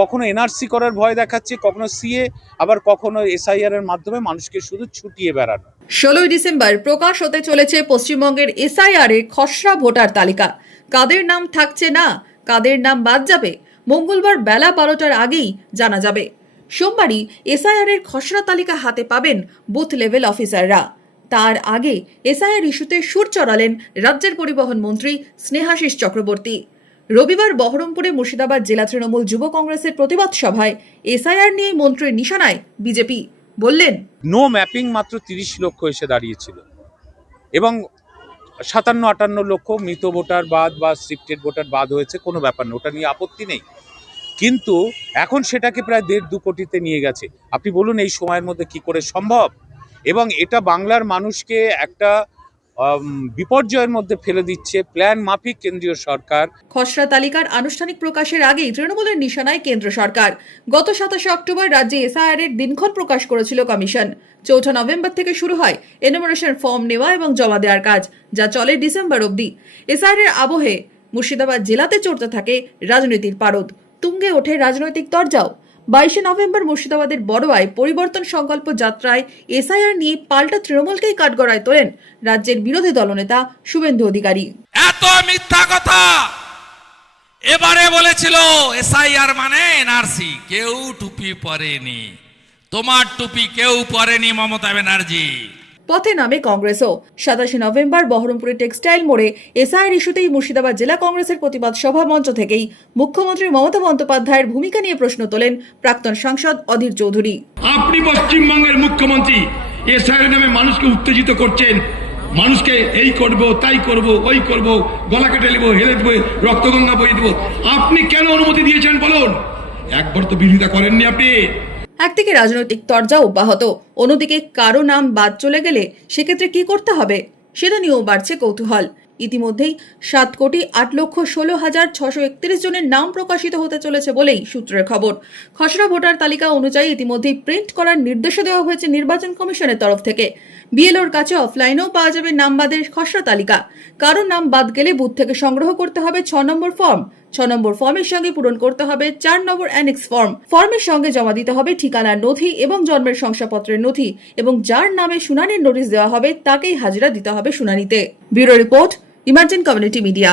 কখনো এনআরসি করার ভয় দেখাচ্ছে, কখনো সিএ, আবার কখনো এসআইআর এর মাধ্যমে মানুষকে শুধু ছুটিয়ে বেড়ানো। 16 ডিসেম্বর প্রকাশ হতে চলেছে পশ্চিমবঙ্গের এসআইআর এর খসড়া ভোটার তালিকা। কাদের নাম থাকছে না, কাদের নাম বাদ যাবে, মঙ্গলবার বেলা 12টার আগেই জানা যাবে। সোমবারই এসআইআর এর খসড়া তালিকা হাতে পাবেন বুথ লেভেল অফিসাররা। তার আগে এসআইআর ইস্যুতে সুর চড়ালেন রাজ্যের পরিবহন মন্ত্রী স্নেহাশিস চক্রবর্তী। রবিবার বহরমপুরে মুর্শিদাবাদ জেলা তৃণমূল যুব কংগ্রেসের প্রতিবাদ সভায় এসআইআর নিয়ে মন্ত্রীর নিশানায় বিজেপি। বললেন, নো ম্যাপিং মাত্র 30 লক্ষ এসে দাঁড়িয়েছিল এবং 57-58 লক্ষ মৃত ভোটার বাদ বা স্ট্রিক্টেড ভোটার বাদ হয়েছে, কোনো ব্যাপার না, ওটা নিয়ে আপত্তি নেই। কিন্তু এখন সেটাকে প্রায় 1.5-2 কোটিতে নিয়ে গেছে। আপনি বলুন এই সময়ের মধ্যে কি করে সম্ভব? এবং এটা বাংলার মানুষকে একটা বিপর্যয়ের মধ্যে ফেলে দিচ্ছে প্ল্যান মাফিক কেন্দ্রীয় সরকার। খসড়া তালিকার আনুষ্ঠানিক প্রকাশের আগেই তৃণমূলের নিশানায় কেন্দ্র সরকার। গত 27 অক্টোবর রাজ্যে এসআইআর এর দিনক্ষণ প্রকাশ করেছিল কমিশন। 4 নভেম্বর থেকে শুরু হয় এনুমারেশন ফর্ম নেওয়া এবং জমা দেওয়ার কাজ, যা চলে ডিসেম্বর অবধি। এসআইআর এর আবহে মুর্শিদাবাদ জেলাতে চড়তে থাকে রাজনীতির পারদ, তুঙ্গে ওঠে রাজনৈতিক দরজাও। 22 নভেম্বর মুর্শিদাবাদের বড়োয়ায় পরিবর্তন সংকল্প যাত্রায় এসআইআর নিয়ে পাল্টা তৃণমূলকেই কাঠগড়ায় তোলেন রাজ্যের বিরোধী দলনেতা শুভেন্দু অধিকারী। এত মিথ্যা কথা এবারে বলেছিল এসআইআর মানে এনআরসি, কেউ টুপি পরেনি, তোমার টুপি কেউ পরেনি মমতা ব্যানার্জি। পথে নামে কংগ্রেসও। 27 নভেম্বর বহরমপুরে টেক্সটাইল মোড়ে এসআইআর ইস্যুতেই মুর্শিদাবাদ জেলা কংগ্রেসের প্রতিবাদ সভা মঞ্চ থেকেই মুখ্যমন্ত্রী মমতা বন্দ্যোপাধ্যায়ের ভূমিকা নিয়ে প্রশ্ন তোলেন প্রাক্তন সাংসদ অধীর চৌধুরী। আপনি পশ্চিমবঙ্গের মুখ্যমন্ত্রী, এসআইআর নামে মানুষকে উত্তেজিত করছেন, মানুষকে এই করব তাই করব ওই করব, গলা কেটে নেব, হেলে দেবো, রক্তগঙ্গা বই দেবো। আপনি কেন অনুমতি দিয়েছেন বলুন? একবার তো বিরোধিতা করেননি আপনি। একদিকে রাজনৈতিক তরজা অব্যাহত, অন্যদিকে কারো নাম বাদ চলে গেলে সেক্ষেত্রে কি করতে হবে সেটা নিয়েও বাড়ছে কৌতূহল। ইতিমধ্যেই 7,16,631 জনের নাম প্রকাশিত হতে চলেছে বলেই সূত্রের খবর। খসড়া ভোটার তালিকা অনুযায়ী ইতিমধ্যেই প্রিন্ট করার নির্দেশ দেওয়া হয়েছে নির্বাচন কমিশনের তরফ থেকে। বিএলওর কাছে অফলাইনেও পাওয়া যাবে নাম বাদের খসড়া তালিকা। কারো নাম বাদ গেলে বুথ থেকে সংগ্রহ করতে হবে 6 নম্বর ফর্ম। 6 নম্বর ফর্মের সঙ্গে পূরণ করতে হবে 4 নম্বর অ্যানেক্স ফর্ম। ফর্মের সঙ্গে জমা দিতে হবে ঠিকানার নথি এবং জন্মের শংসাপত্রের নথি, এবং যার নামে শুনানির নোটিশ দেওয়া হবে তাকেই হাজিরা দিতে হবে শুনানিতে। Bureau report, emergent community media.